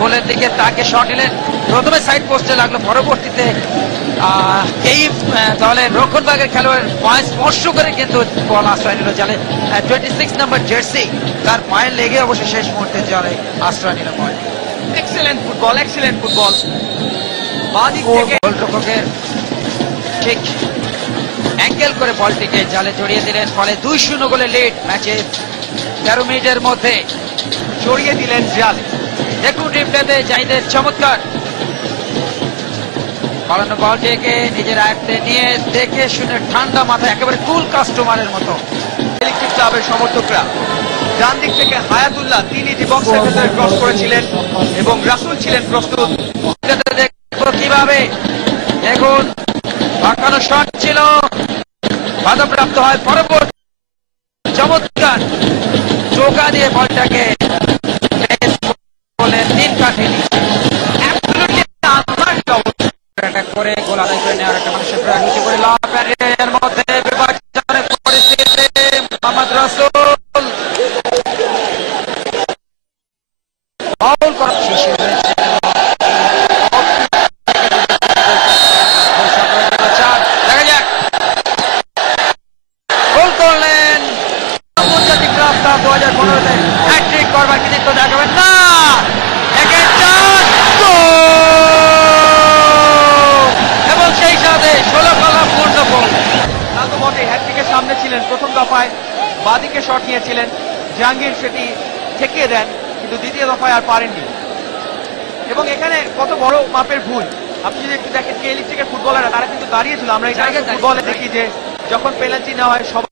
গোলের দিকে তাকে শট নিলেন, প্রথমে সাইড পোস্টে লাগলো, পরবর্তীতে এই দলের রক্ষণভাগের খেলোয়াড় পায়ে স্পর্শ করে কিন্তু বল আশ্রয় নিল জালে। 26 নম্বর জার্সি তার পায়ে লেগে অবশ্য শেষ মুহূর্তে জালে আশ্রয় নিল বল। Excellent football, excellent football. বাঁ দিক থেকে গোলরক্ষকের ঠিক অ্যাঙ্গেল করে বলটিকে জালে জড়িয়ে দিলেন, ফলে 2-0 গোলে লিড ম্যাচের 13 মিনিটের মধ্যে জড়িয়ে দিলেন জালে। দেখুন রিপ্লেতে জাহিদের চমৎকার পালানো বলটিকে নিজের আয়ত্তে নিয়ে দেখে শুনে ঠান্ডা মাথায় একেবারে কুল কাস্টমারের মতো। ইলেকট্রিক ক্লাবের সমর্থকরা ডান দিক থেকে হায়াতুল্লাহ, তিনি যে বক্সের ভেতরে ক্রস করেছিলেন এবং রাসুল ছিলেন প্রস্তুত। দেখবো কিভাবে, দেখুন বাঁকানো শট ছিল, বাধাপ্রাপ্ত হয়, পরবর্তী চমৎকার চৌকা দিয়ে বলটাকে তিন কাঠে করে গোল আদায় করে নেওয়ার একটা মানুষের নিচে করে এর মধ্যে বিপজ্জনক পরিস্থিতি। মোহাম্মদ রাসুল ফাউল করা শিশু হয়েছে, দেখা যাক গোল করলেন আন্তর্জাতিক রাস্তা 2015-তে হ্যাট্রিক করবার কৃতিত্ব দেখাবেন না, এবং সেই সাথে 16 কলা পূর্ণ গোল। তা তো বটে, হ্যাট্রিকের সামনে ছিলেন, প্রথম দফায় বাদিকে শট নিয়েছিলেন, জাহাঙ্গীর সেটি ঠেকিয়ে দেন, কিন্তু দ্বিতীয় দফায় আর পারেননি। এবং এখানে কত বড় মাপের ভুল, আপনি যদি একটু দেখেন কে ইলেকট্রিকের ফুটবলাররা তারা কিন্তু দাঁড়িয়েছিল। আমরা এই জায়গায় ফুটবলে দেখি যে যখন পেনাল্টি নেওয়া হয় সবাই